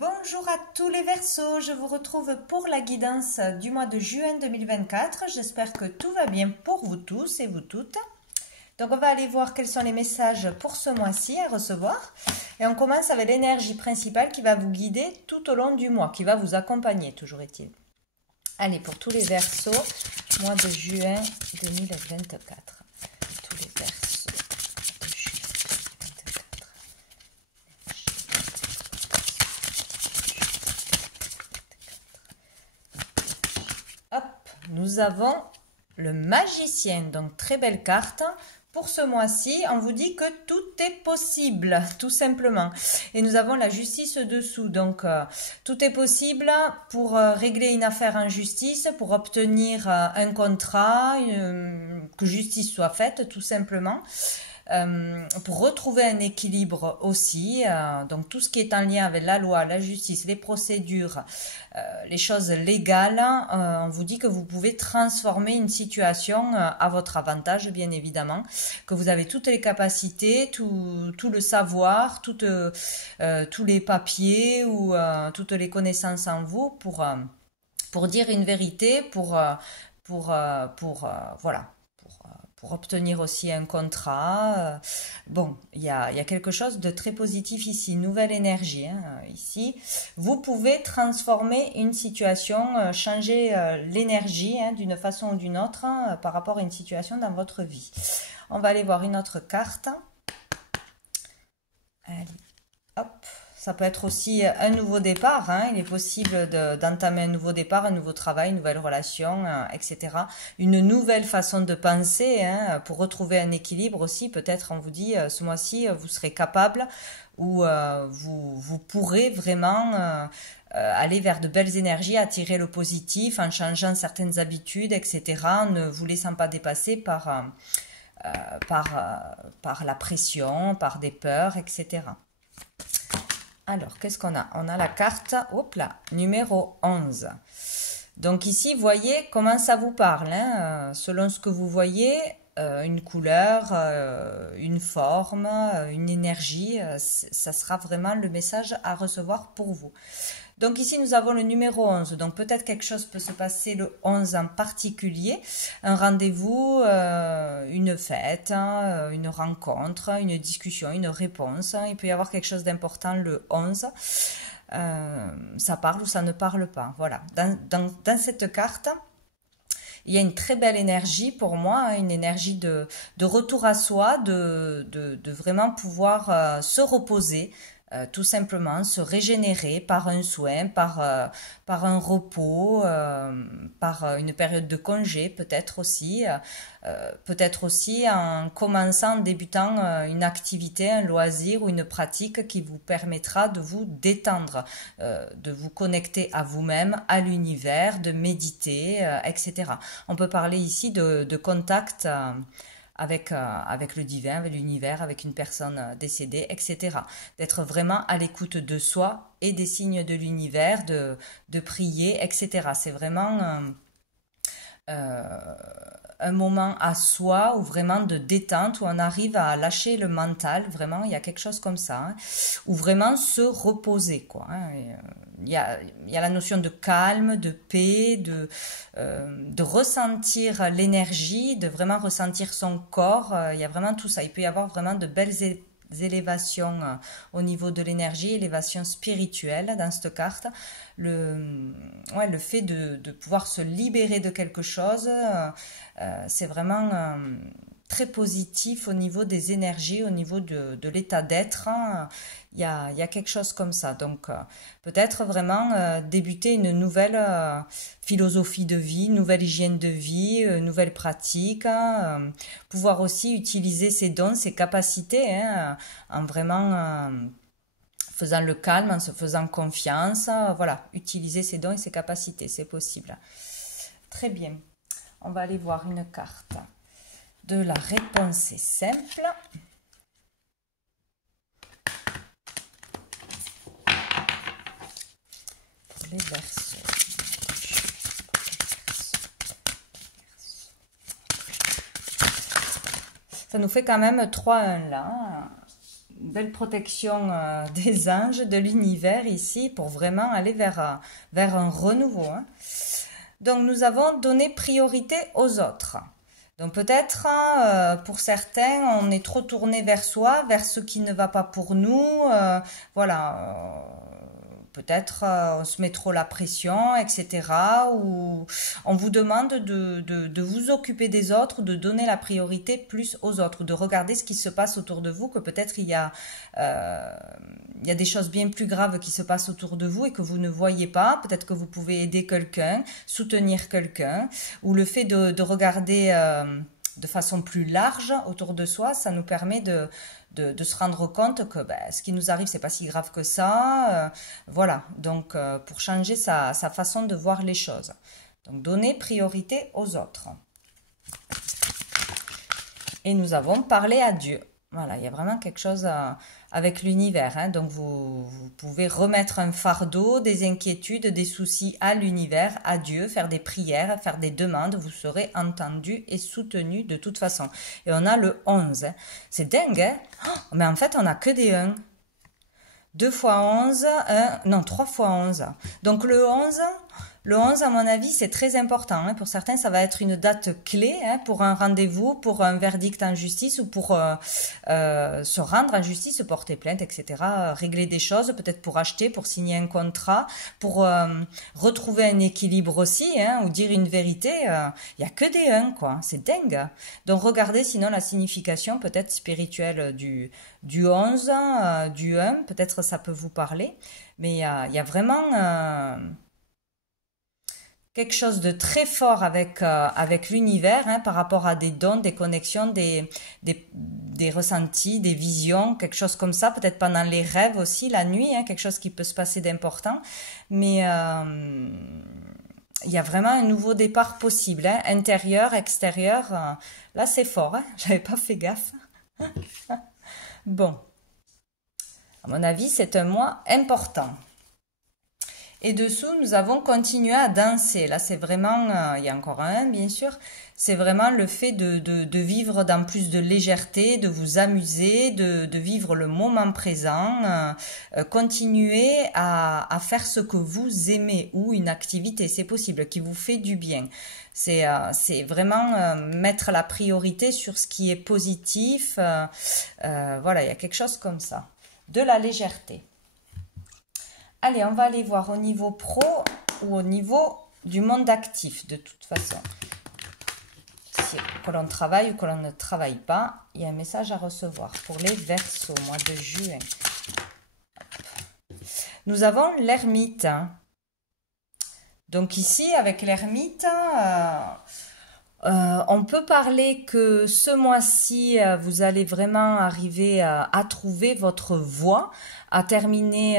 Bonjour à tous les Verseaux, je vous retrouve pour la guidance du mois de juin 2024. J'espère que tout va bien pour vous tous et vous toutes. Donc on va aller voir quels sont les messages pour ce mois-ci à recevoir. Et on commence avec l'énergie principale qui va vous guider tout au long du mois, qui va vous accompagner, toujours est-il. Allez, pour tous les Verseaux, mois de juin 2024. Tous les Verseaux de juin 2024. Hop, nous avons le magicien, donc très belle carte. Pour ce mois-ci, on vous dit que tout est possible, tout simplement. Et nous avons la justice dessous, donc tout est possible pour régler une affaire en justice, pour obtenir un contrat, que justice soit faite, tout simplement. Pour retrouver un équilibre aussi, donc tout ce qui est en lien avec la loi, la justice, les procédures, les choses légales, on vous dit que vous pouvez transformer une situation à votre avantage, bien évidemment, que vous avez toutes les capacités, tout le savoir, tous les papiers ou toutes les connaissances en vous pour dire une vérité, voilà. Pour obtenir aussi un contrat. Bon, il y a quelque chose de très positif ici, nouvelle énergie. Ici, vous pouvez transformer une situation, changer l'énergie d'une façon ou d'une autre par rapport à une situation dans votre vie. On va aller voir une autre carte. Allez, hop. Ça peut être aussi un nouveau départ, il est possible d'entamer un nouveau départ, un nouveau travail, une nouvelle relation, etc. Une nouvelle façon de penser, pour retrouver un équilibre aussi. Peut-être on vous dit, ce mois-ci, vous serez capable ou vous pourrez vraiment aller vers de belles énergies, attirer le positif en changeant certaines habitudes, etc. En ne vous laissant pas dépasser par la pression, par des peurs, etc. Alors, qu'est-ce qu'on a? On a la carte, hop là, numéro 11. Donc ici, voyez comment ça vous parle. Selon ce que vous voyez, une couleur, une forme, une énergie, ça sera vraiment le message à recevoir pour vous. Donc ici, nous avons le numéro 11. Donc peut-être quelque chose peut se passer le 11 en particulier. Un rendez-vous, une fête, une rencontre, une discussion, une réponse. Il peut y avoir quelque chose d'important le 11. Ça parle ou ça ne parle pas. Voilà. Dans cette carte, il y a une très belle énergie pour moi, une énergie de retour à soi, de vraiment pouvoir se reposer, tout simplement se régénérer par un soin, par un repos, par une période de congé peut-être aussi en commençant, en débutant une activité, un loisir ou une pratique qui vous permettra de vous détendre, de vous connecter à vous-même, à l'univers, de méditer, etc. On peut parler ici de contact avec le divin, avec l'univers, avec une personne décédée, etc. D'être vraiment à l'écoute de soi et des signes de l'univers, de prier, etc. C'est vraiment un moment à soi ou vraiment de détente où on arrive à lâcher le mental, vraiment il y a quelque chose comme ça, ou vraiment se reposer, quoi. Il y a la notion de calme, de paix, de ressentir l'énergie, de vraiment ressentir son corps. Il y a vraiment tout ça. Il peut y avoir vraiment de belles élévations au niveau de l'énergie, élévation spirituelle dans cette carte. Le fait de pouvoir se libérer de quelque chose, c'est vraiment très positif au niveau des énergies, au niveau de l'état d'être. Il y a quelque chose comme ça. Donc, peut-être vraiment débuter une nouvelle philosophie de vie, nouvelle hygiène de vie, nouvelle pratique. Pouvoir aussi utiliser ses dons, ses capacités, en vraiment faisant le calme, en se faisant confiance. Voilà, utiliser ses dons et ses capacités, c'est possible. Très bien. On va aller voir une carte de la réponse est simple. Pour les Verseaux. Ça nous fait quand même 3-1 là. belle protection des anges, de l'univers ici, pour vraiment aller vers un renouveau, hein. Donc nous avons donné priorité aux autres. Donc peut-être, hein, pour certains, on est trop tourné vers soi, vers ce qui ne va pas pour nous. Voilà. Peut-être on se met trop la pression, etc. Ou on vous demande de vous occuper des autres, de donner la priorité plus aux autres, ou de regarder ce qui se passe autour de vous, que peut-être il y a des choses bien plus graves qui se passent autour de vous et que vous ne voyez pas. Peut-être que vous pouvez aider quelqu'un, soutenir quelqu'un, ou le fait de regarder de façon plus large autour de soi, ça nous permet de se rendre compte que ce qui nous arrive, c'est pas si grave que ça. Voilà, donc pour changer sa façon de voir les choses. Donc donner priorité aux autres. Et nous avons parlé à Dieu. Voilà, il y a vraiment quelque chose avec l'univers, hein. Donc vous pouvez remettre un fardeau, des inquiétudes, des soucis à l'univers, à Dieu, faire des prières, faire des demandes, vous serez entendu et soutenu de toute façon. Et on a le 11, hein. C'est dingue, hein. Mais en fait, on n'a que des 1. 2 fois 11, 3 fois 11. Donc le 11, à mon avis, c'est très important, hein. Pour certains, ça va être une date clé, hein, pour un rendez-vous, pour un verdict en justice ou pour se rendre en justice, porter plainte, etc. Régler des choses, peut-être pour acheter, pour signer un contrat, pour retrouver un équilibre aussi, hein, ou dire une vérité. Il y a que des 1, quoi. C'est dingue. Donc regardez sinon la signification peut-être spirituelle du 11, du 1. Peut-être ça peut vous parler. Mais il y a vraiment... quelque chose de très fort avec l'univers, hein, par rapport à des dons, des connexions, des ressentis, des visions, quelque chose comme ça, peut-être pendant les rêves aussi, la nuit, hein, quelque chose qui peut se passer d'important. Mais il y a vraiment un nouveau départ possible, hein, intérieur, extérieur. Là, c'est fort, hein, j'avais pas fait gaffe. Bon, à mon avis, c'est un mois important. Et dessous, nous avons continué à danser. Là, c'est vraiment, il y a encore un, bien sûr, c'est vraiment le fait de vivre dans plus de légèreté, de vous amuser, de vivre le moment présent, continuer à faire ce que vous aimez ou une activité, c'est possible, qui vous fait du bien. C'est vraiment mettre la priorité sur ce qui est positif. Voilà, il y a quelque chose comme ça. De la légèreté. Allez, on va aller voir au niveau pro ou au niveau du monde actif, de toute façon. Si, que l'on travaille ou que l'on ne travaille pas, il y a un message à recevoir pour les Verseaux, mois de juin. Nous avons l'ermite. Donc ici, avec l'ermite, on peut parler que ce mois-ci, vous allez vraiment arriver à trouver votre voie, à terminer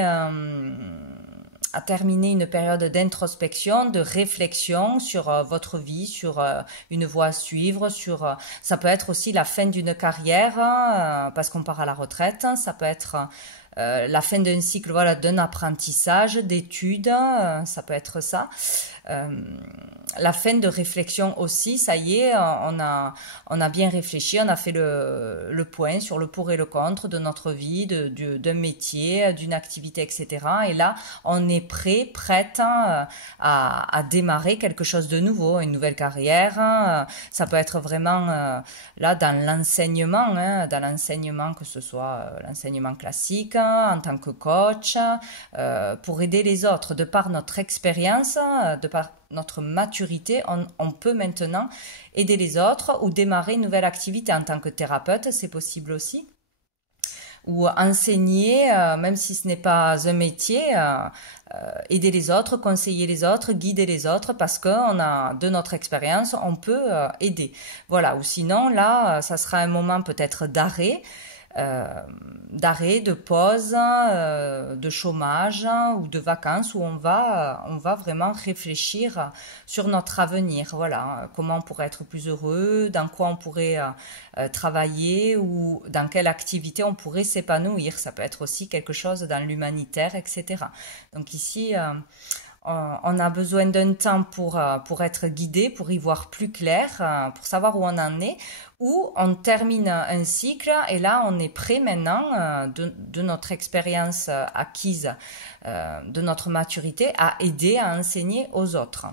une période d'introspection, de réflexion sur votre vie, sur une voie à suivre, sur ça peut être aussi la fin d'une carrière, parce qu'on part à la retraite, ça peut être la fin d'un cycle, voilà, d'un apprentissage, d'études, ça peut être ça. La fin de réflexion aussi, ça y est, on a bien réfléchi, on a fait le point sur le pour et le contre de notre vie, d'un métier, d'une activité, etc. Et là, on est prête à démarrer quelque chose de nouveau, une nouvelle carrière. Ça peut être vraiment là dans l'enseignement, que ce soit l'enseignement classique, en tant que coach, pour aider les autres. De par notre expérience, de par notre maturité, on peut maintenant aider les autres ou démarrer une nouvelle activité en tant que thérapeute, c'est possible aussi. Ou enseigner, même si ce n'est pas un métier, aider les autres, conseiller les autres, guider les autres, parce qu'on a de notre expérience, on peut aider. Voilà, ou sinon là, ça sera un moment peut-être d'arrêt, de pause, de chômage ou de vacances où on va vraiment réfléchir sur notre avenir. Voilà, comment on pourrait être plus heureux, dans quoi on pourrait travailler ou dans quelle activité on pourrait s'épanouir. Ça peut être aussi quelque chose dans l'humanitaire, etc. Donc ici, On a besoin d'un temps pour être guidé, pour y voir plus clair, pour savoir où on en est, ou on termine un cycle et là on est prêt maintenant de notre expérience acquise, de notre maturité à aider, à enseigner aux autres.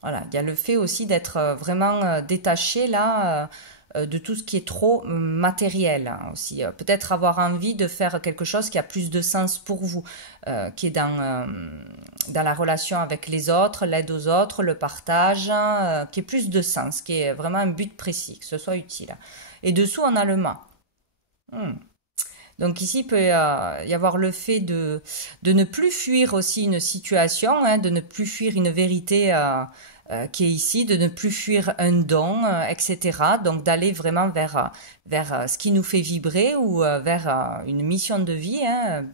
Voilà, il y a le fait aussi d'être vraiment détaché là de tout ce qui est trop matériel hein, aussi. Peut-être avoir envie de faire quelque chose qui a plus de sens pour vous, qui est dans la relation avec les autres, l'aide aux autres, le partage, qui ait plus de sens, qui est vraiment un but précis, que ce soit utile. Et dessous, on a le mât. Hmm. Donc ici, il peut y avoir le fait de ne plus fuir aussi une situation, hein, de ne plus fuir une vérité qui est ici, de ne plus fuir un don, etc. Donc d'aller vraiment vers ce qui nous fait vibrer ou vers une mission de vie. Hein.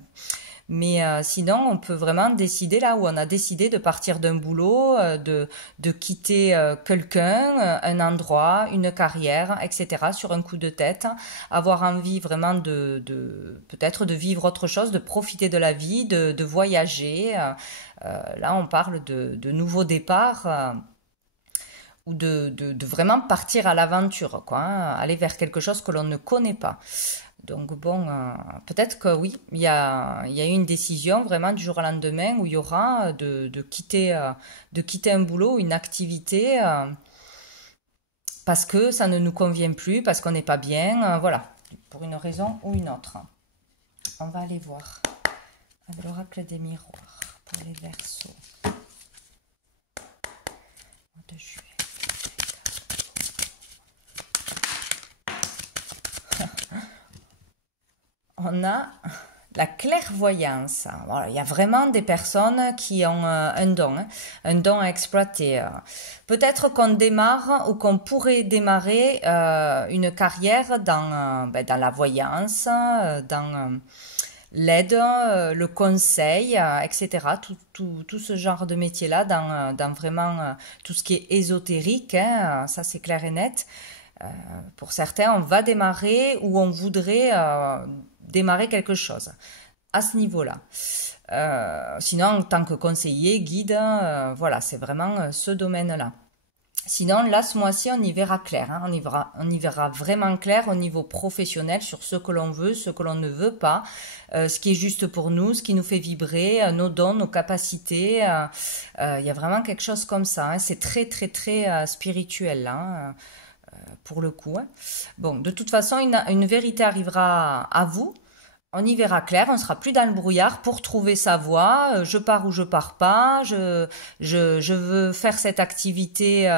Mais sinon, on peut vraiment décider là où on a décidé de partir d'un boulot, de quitter quelqu'un, un endroit, une carrière, etc. sur un coup de tête, avoir envie vraiment peut-être de vivre autre chose, de profiter de la vie, de voyager. Là, on parle de nouveaux départs. Ou de vraiment partir à l'aventure, quoi, hein, aller vers quelque chose que l'on ne connaît pas. Donc bon, peut-être que oui, il y a eu une décision vraiment du jour au lendemain où il y aura de quitter un boulot, une activité, parce que ça ne nous convient plus, parce qu'on n'est pas bien, voilà, pour une raison ou une autre. On va aller voir avec l'oracle des miroirs pour les Verseaux. De juillet. On a la clairvoyance. Voilà, il y a vraiment des personnes qui ont un don à exploiter. Peut-être qu'on démarre ou qu'on pourrait démarrer une carrière dans la voyance, dans l'aide, le conseil, etc. Tout ce genre de métier-là, dans vraiment tout ce qui est ésotérique, hein, ça c'est clair et net. Pour certains, on va démarrer ou on voudrait démarrer quelque chose à ce niveau-là. Sinon, en tant que conseiller, guide, voilà, c'est vraiment ce domaine-là. Sinon, là, ce mois-ci, on y verra clair. Hein, on y verra vraiment clair au niveau professionnel sur ce que l'on veut, ce que l'on ne veut pas, ce qui est juste pour nous, ce qui nous fait vibrer, nos dons, nos capacités. Il y a vraiment quelque chose comme ça. Hein, c'est très, très, très spirituel, là. Hein, pour le coup. Hein. Bon, de toute façon, une vérité arrivera à vous. On y verra clair, on sera plus dans le brouillard pour trouver sa voie. Je pars ou je pars pas. Je veux faire cette activité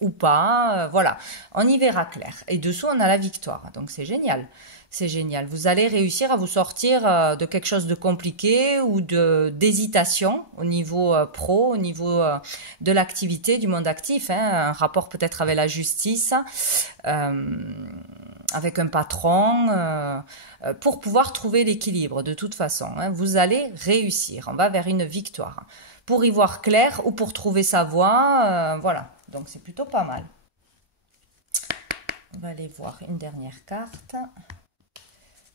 ou pas. Voilà, on y verra clair. Et dessous, on a la victoire. Donc c'est génial. C'est génial. Vous allez réussir à vous sortir de quelque chose de compliqué ou d'hésitation au niveau pro, au niveau de l'activité, du monde actif. Hein, un rapport peut-être avec la justice, avec un patron, pour pouvoir trouver l'équilibre de toute façon. Hein, vous allez réussir. On va vers une victoire. Pour y voir clair ou pour trouver sa voie, voilà. Donc c'est plutôt pas mal. On va aller voir une dernière carte.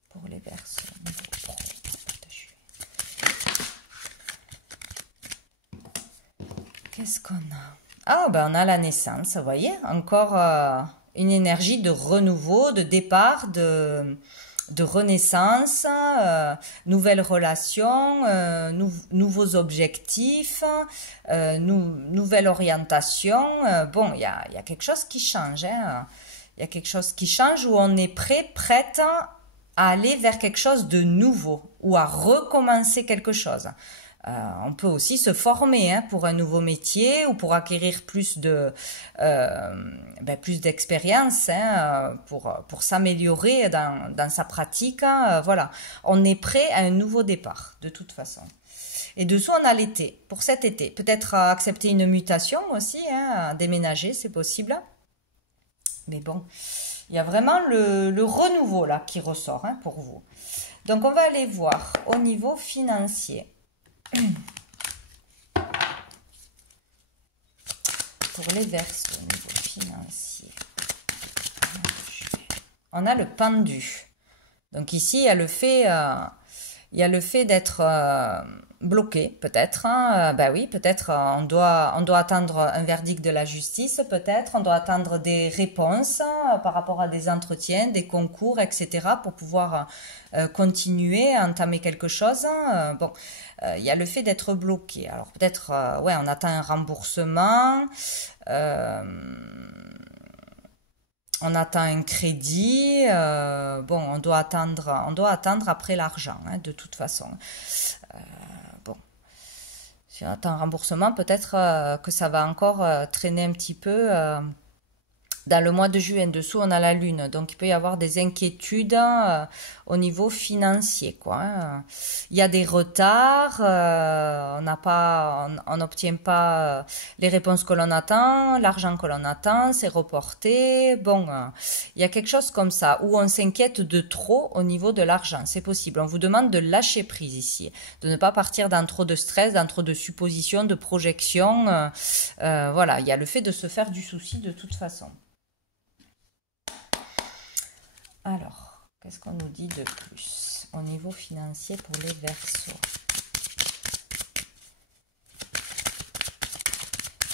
Pour les Verseaux, qu'est-ce qu'on a? Ah, ben on a la naissance, vous voyez, encore une énergie de renouveau, de départ, de renaissance, nouvelles relations, nouveaux objectifs, nouvelle orientation. Bon, il y a quelque chose qui change. Hein. Il y a quelque chose qui change où on est prête à aller vers quelque chose de nouveau ou à recommencer quelque chose. On peut aussi se former hein, pour un nouveau métier ou pour acquérir plus d'expérience hein, pour s'améliorer dans sa pratique. Voilà, on est prêt à un nouveau départ de toute façon. Et dessous, on a l'été, pour cet été. Peut-être accepter une mutation aussi, hein, déménager, c'est possible. Mais bon, il y a vraiment le renouveau là qui ressort hein, pour vous. Donc, on va aller voir au niveau financier. Pour les Verseaux au niveau financier. On a le pendu. Donc ici, il y a le fait Il y a le fait d'être bloqué, peut-être. Hein. Ben oui, peut-être on doit attendre un verdict de la justice, peut-être. On doit attendre des réponses par rapport à des entretiens, des concours, etc. pour pouvoir continuer à entamer quelque chose. Bon, il y a le fait d'être bloqué. Alors peut-être, ouais, on attend un remboursement. Euh, on attend un crédit, bon, on doit attendre après l'argent, hein, de toute façon. Bon, si on attend un remboursement, peut-être que ça va encore traîner un petit peu. Dans le mois de juin, dessous, on a la lune, donc il peut y avoir des inquiétudes au niveau financier, quoi. Hein. Il y a des retards, on n'a pas, on n'obtient pas les réponses que l'on attend, l'argent que l'on attend, c'est reporté. Bon, il y a quelque chose comme ça où on s'inquiète de trop au niveau de l'argent, c'est possible. On vous demande de lâcher prise ici, de ne pas partir dans trop de stress, dans trop de suppositions, de projections. Voilà, il y a le fait de se faire du souci de toute façon. Alors, qu'est-ce qu'on nous dit de plus au niveau financier pour les Verseaux?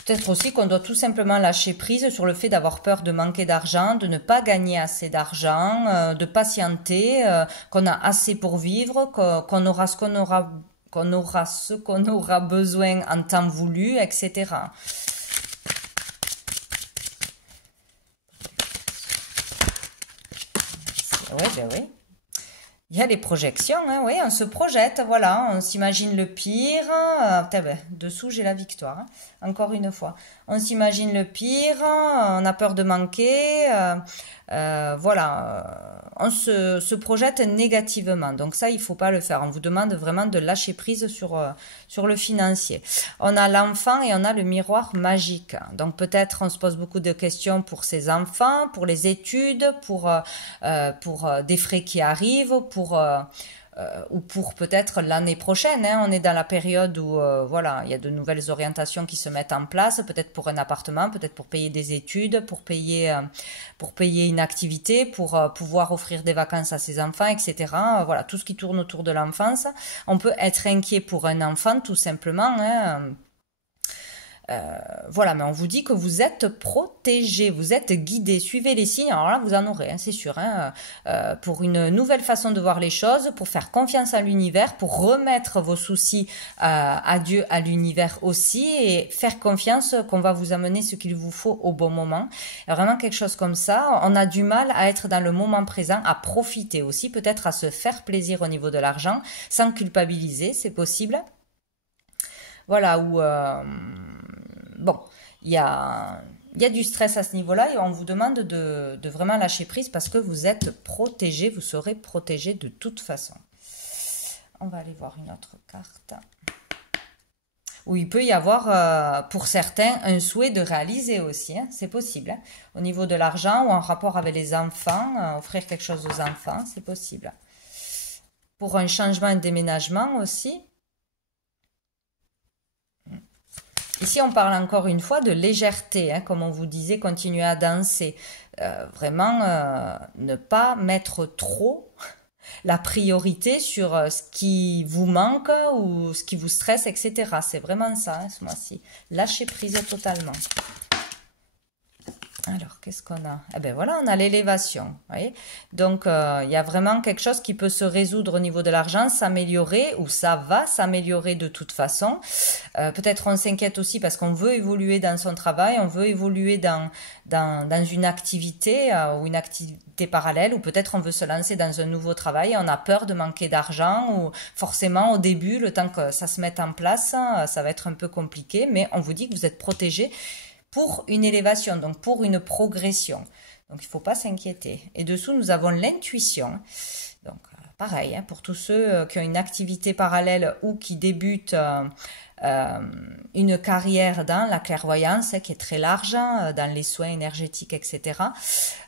Peut-être aussi qu'on doit tout simplement lâcher prise sur le fait d'avoir peur de manquer d'argent, de ne pas gagner assez d'argent, de patienter, qu'on a assez pour vivre, qu'on aura ce qu'on aura besoin en temps voulu, etc. Oui, ben oui. Il y a les projections, hein, oui, on se projette, voilà, on s'imagine le pire. Dessous, j'ai la victoire, hein, encore une fois. On s'imagine le pire, on a peur de manquer, voilà, on se projette négativement. Donc ça, il faut pas le faire. On vous demande vraiment de lâcher prise sur le financier. On a l'enfant et on a le miroir magique. Donc peut-être on se pose beaucoup de questions pour ses enfants, pour les études, pour des frais qui arrivent, ou pour peut-être l'année prochaine. Hein. On est dans la période où voilà, il y a de nouvelles orientations qui se mettent en place, peut-être pour un appartement, peut-être pour payer des études, pour payer une activité, pour pouvoir offrir des vacances à ses enfants, etc. Voilà, tout ce qui tourne autour de l'enfance. On peut être inquiet pour un enfant, tout simplement. Hein. Voilà, mais on vous dit que vous êtes protégé, vous êtes guidé, suivez les signes, alors là vous en aurez, hein, c'est sûr, hein, pour une nouvelle façon de voir les choses, pour faire confiance à l'univers, pour remettre vos soucis à Dieu, à l'univers aussi, et faire confiance qu'on va vous amener ce qu'il vous faut au bon moment. Vraiment quelque chose comme ça, on a du mal à être dans le moment présent, à profiter aussi, peut-être à se faire plaisir au niveau de l'argent, sans culpabiliser, c'est possible. Voilà, où... bon, il y a du stress à ce niveau-là et on vous demande de vraiment lâcher prise parce que vous êtes protégé, vous serez protégé de toute façon. On va aller voir une autre carte. Où il peut y avoir, pour certains, un souhait de réaliser aussi, hein, c'est possible. Hein, au niveau de l'argent ou en rapport avec les enfants, offrir quelque chose aux enfants, c'est possible. Pour un changement, un déménagement aussi. Ici, on parle encore une fois de légèreté, hein, comme on vous disait, continuer à danser. Vraiment, ne pas mettre trop la priorité sur ce qui vous manque ou ce qui vous stresse, etc. C'est vraiment ça, hein, ce mois-ci. Lâcher prise totalement. Alors, qu'est-ce qu'on a? Eh bien voilà, on a l'élévation. Voyez, donc, il y a vraiment quelque chose qui peut se résoudre au niveau de l'argent, s'améliorer, ou ça va s'améliorer de toute façon. Peut-être on s'inquiète aussi parce qu'on veut évoluer dans son travail, on veut évoluer dans une activité ou une activité parallèle, ou peut-être on veut se lancer dans un nouveau travail et on a peur de manquer d'argent, ou forcément au début, le temps que ça se mette en place, ça va être un peu compliqué, mais on vous dit que vous êtes protégé pour une élévation, donc pour une progression. Donc il ne faut pas s'inquiéter. Et dessous, nous avons l'intuition. Donc pareil, hein, pour tous ceux qui ont une activité parallèle ou qui débutent une carrière dans la clairvoyance, qui est très large, dans les soins énergétiques, etc.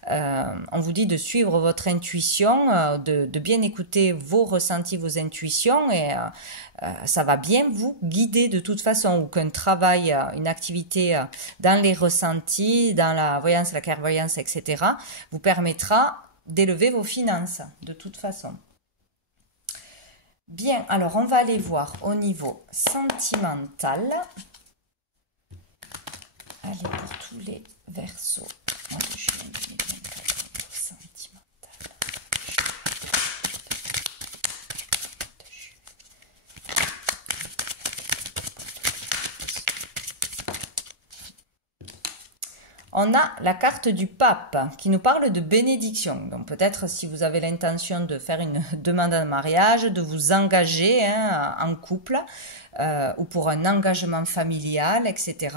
On vous dit de suivre votre intuition, de bien écouter vos ressentis, vos intuitions, et ça va bien vous guider de toute façon, ou qu'un travail, une activité dans les ressentis, dans la voyance, la clairvoyance, etc., vous permettra d'élever vos finances de toute façon. Bien, alors on va aller voir au niveau sentimental. Allez, pour tous les Verseaux. Mois de juin 2024, au niveau sentimental. On a la carte du pape qui nous parle de bénédiction. Donc peut-être si vous avez l'intention de faire une demande en mariage, de vous engager en couple ou pour un engagement familial, etc.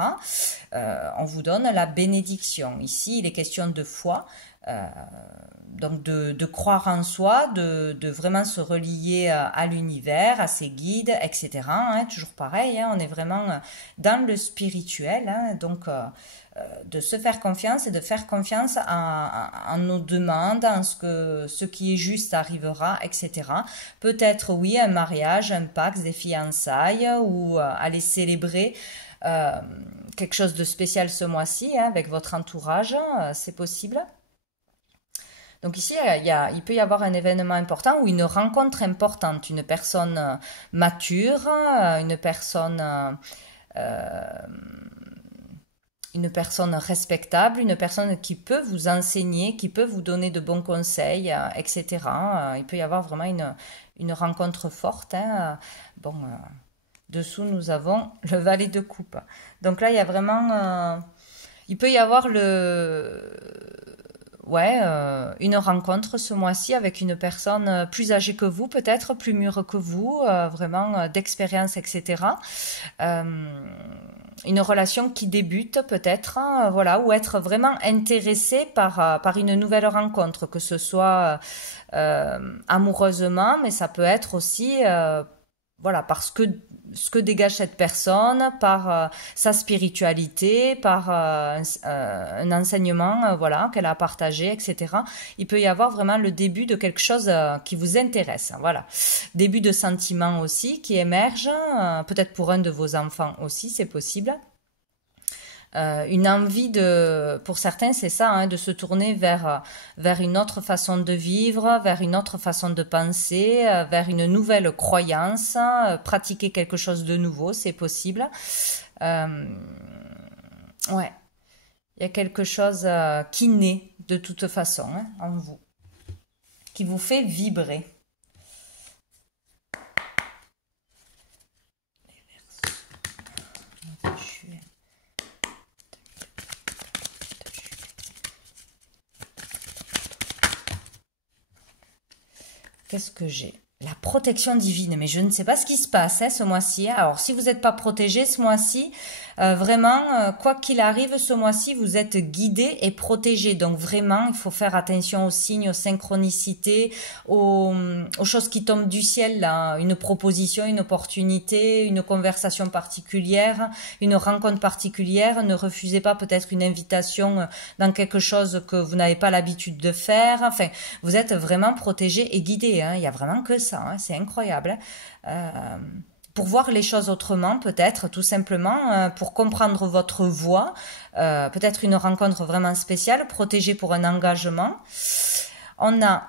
On vous donne la bénédiction. Ici, il est question de foi. Donc de croire en soi, de vraiment se relier à l'univers, à ses guides, etc. Toujours pareil, on est vraiment dans le spirituel, donc de se faire confiance et de faire confiance en nos demandes, en ce qui est juste arrivera, etc. Peut-être oui, un mariage, un pacte, des fiançailles ou aller célébrer quelque chose de spécial ce mois-ci avec votre entourage, c'est possible. Donc ici, il peut y avoir un événement important ou une rencontre importante, une personne mature, une personne respectable, une personne qui peut vous enseigner, qui peut vous donner de bons conseils, etc. Il peut y avoir vraiment une rencontre forte. Bon, dessous, nous avons le valet de coupe. Donc là, il y a vraiment... il peut y avoir une rencontre ce mois-ci avec une personne plus âgée que vous, peut-être plus mûre que vous, vraiment d'expérience, etc. Une relation qui débute peut-être, voilà, ou être vraiment intéressé par une nouvelle rencontre, que ce soit amoureusement, mais ça peut être aussi, voilà, parce que ce que dégage cette personne, par sa spiritualité, par un enseignement voilà, qu'elle a partagé, etc. Il peut y avoir vraiment le début de quelque chose qui vous intéresse. Voilà. Début de sentiments aussi qui émergent, peut-être pour un de vos enfants aussi, c'est possible. Une envie pour certains, c'est ça, de se tourner vers une autre façon de vivre, vers une autre façon de penser, vers une nouvelle croyance, pratiquer quelque chose de nouveau, c'est possible. Ouais, il y a quelque chose qui naît de toute façon en vous, qui vous fait vibrer. Qu'est-ce que j'ai? La protection divine, mais je ne sais pas ce qui se passe ce mois-ci. Alors, si vous n'êtes pas protégé ce mois-ci, vraiment, quoi qu'il arrive ce mois-ci, vous êtes guidé et protégé. Donc vraiment, il faut faire attention aux signes, aux synchronicités, aux choses qui tombent du ciel, là. Une proposition, une opportunité, une conversation particulière, une rencontre particulière. Ne refusez pas peut-être une invitation dans quelque chose que vous n'avez pas l'habitude de faire. Enfin, vous êtes vraiment protégé et guidé. Il y a vraiment que ça. C'est incroyable. Pour voir les choses autrement, peut-être, tout simplement, pour comprendre votre voix, peut-être une rencontre vraiment spéciale, protégée pour un engagement. On a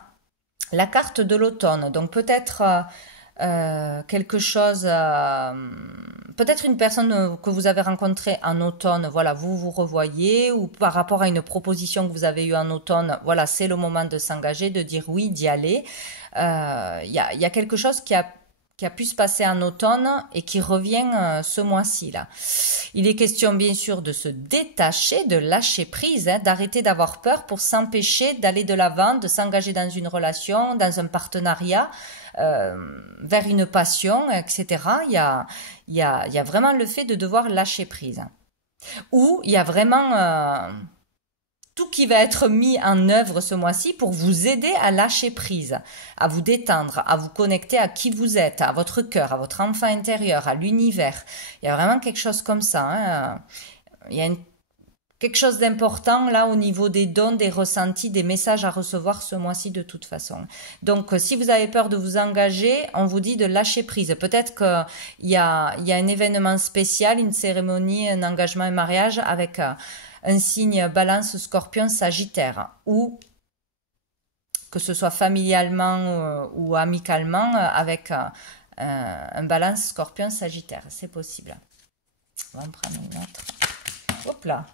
la carte de l'automne, donc peut-être quelque chose, peut-être une personne que vous avez rencontrée en automne, voilà, vous vous revoyez, ou par rapport à une proposition que vous avez eue en automne, voilà, c'est le moment de s'engager, de dire oui, d'y aller. Il y a quelque chose qui a pu se passer en automne et qui revient ce mois-ci là. Il est question bien sûr de se détacher, de lâcher prise, d'arrêter d'avoir peur pour s'empêcher d'aller de l'avant, de s'engager dans une relation, dans un partenariat, vers une passion, etc. Il y a vraiment le fait de devoir lâcher prise. Ou il y a vraiment tout qui va être mis en œuvre ce mois-ci pour vous aider à lâcher prise, à vous détendre, à vous connecter à qui vous êtes, à votre cœur, à votre enfant intérieur, à l'univers. Il y a vraiment quelque chose comme ça. Il y a quelque chose d'important là au niveau des dons, des ressentis, des messages à recevoir ce mois-ci de toute façon. Donc si vous avez peur de vous engager, on vous dit de lâcher prise. Peut-être qu'il y a un événement spécial, une cérémonie, un engagement, un mariage avec un signe balance, scorpion, sagittaire, ou que ce soit familialement ou amicalement, avec un balance Scorpion-Sagittaire. C'est possible. On va en prendre une autre. Hop là,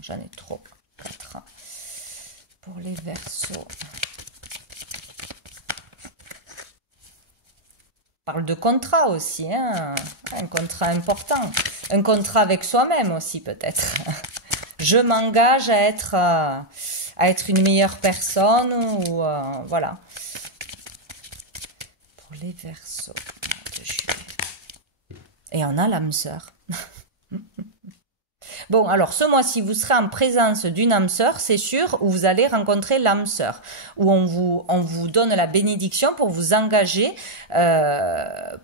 j'en ai trop. 4. Pour les Verseaux. On parle de contrat aussi, hein. Un contrat important. Un contrat avec soi-même aussi peut-être. Je m'engage à être une meilleure personne ou voilà. Pour les Verseaux de juillet. Et on a l'âme sœur. Bon, alors ce mois-ci, vous serez en présence d'une âme sœur, c'est sûr, où vous allez rencontrer l'âme sœur, où on vous donne la bénédiction pour vous engager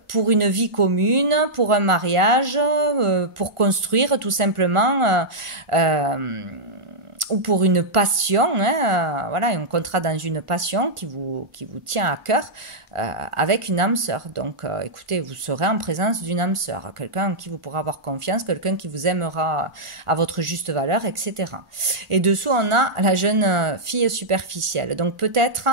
pour une vie commune, pour un mariage, pour construire tout simplement, ou pour une passion, hein, voilà, un contrat dans une passion qui vous tient à cœur avec une âme sœur. Donc, écoutez, vous serez en présence d'une âme sœur, quelqu'un en qui vous pourrez avoir confiance, quelqu'un qui vous aimera à votre juste valeur, etc. Et dessous, on a la jeune fille superficielle. Donc, peut-être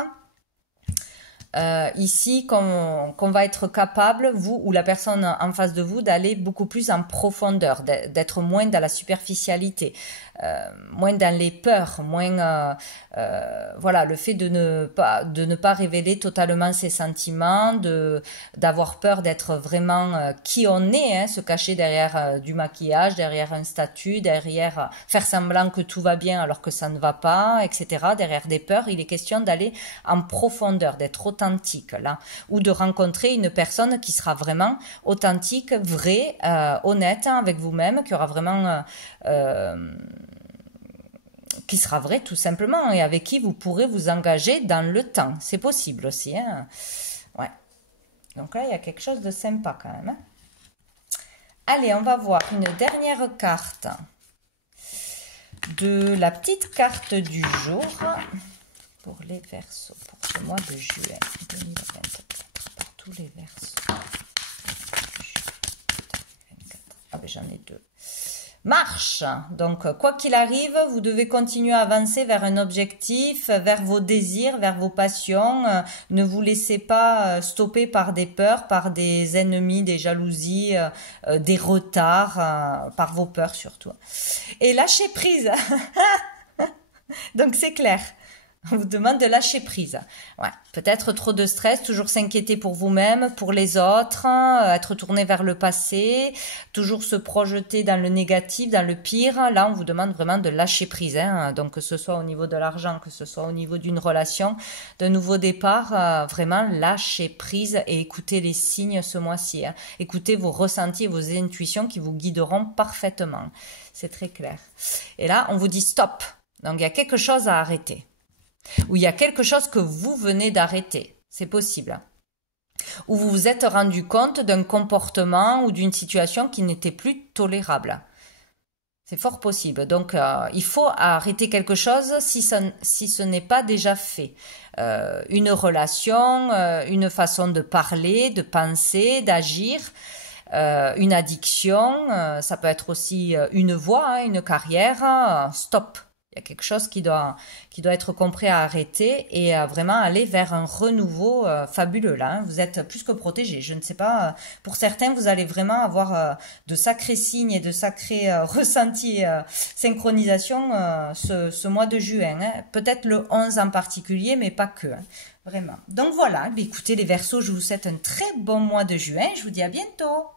ici qu'on va être capable, vous ou la personne en face de vous, d'aller beaucoup plus en profondeur, d'être moins dans la superficialité, moins dans les peurs, moins voilà, le fait de ne pas révéler totalement ses sentiments, d'avoir peur d'être vraiment qui on est, hein, se cacher derrière du maquillage, derrière un statut, derrière faire semblant que tout va bien alors que ça ne va pas, etc. Derrière des peurs, il est question d'aller en profondeur, d'être authentique là, ou de rencontrer une personne qui sera vraiment authentique, vraie, honnête avec vous-même, qui aura vraiment qui sera vrai tout simplement et avec qui vous pourrez vous engager dans le temps. C'est possible aussi, hein. Ouais. Donc là, il y a quelque chose de sympa quand même, hein. Allez, on va voir une dernière carte de la petite carte du jour pour les Verseaux, pour ce mois de juillet 2024, pour tous les Verseaux. Ah ben j'en ai 2. Marche. Donc, quoi qu'il arrive, vous devez continuer à avancer vers un objectif, vers vos désirs, vers vos passions. Ne vous laissez pas stopper par des peurs, par des ennemis, des jalousies, des retards, par vos peurs surtout. Et lâchez prise. Donc, c'est clair. On vous demande de lâcher prise. Ouais, peut-être trop de stress, toujours s'inquiéter pour vous-même, pour les autres, être tourné vers le passé, toujours se projeter dans le négatif, dans le pire. Là, on vous demande vraiment de lâcher prise, hein. Donc, que ce soit au niveau de l'argent, que ce soit au niveau d'une relation, de nouveau départ, vraiment lâcher prise et écoutez les signes ce mois-ci, hein. Écoutez vos ressentis et vos intuitions qui vous guideront parfaitement. C'est très clair. Et là, on vous dit stop. Donc, il y a quelque chose à arrêter. Ou il y a quelque chose que vous venez d'arrêter, c'est possible. Ou vous vous êtes rendu compte d'un comportement ou d'une situation qui n'était plus tolérable. C'est fort possible. Donc, il faut arrêter quelque chose si ce n'est pas déjà fait. Une relation, une façon de parler, de penser, d'agir, une addiction, ça peut être aussi une voie, hein, une carrière, stop. Il y a quelque chose qui doit être compris à arrêter et à vraiment aller vers un renouveau fabuleux là, hein. Vous êtes plus que protégés. Je ne sais pas, pour certains, vous allez vraiment avoir de sacrés signes et de sacrés ressentis, synchronisation ce mois de juin, hein. Peut-être le 11 en particulier, mais pas que, hein. Vraiment. Donc voilà, écoutez les Verseaux, je vous souhaite un très bon mois de juin. Je vous dis à bientôt.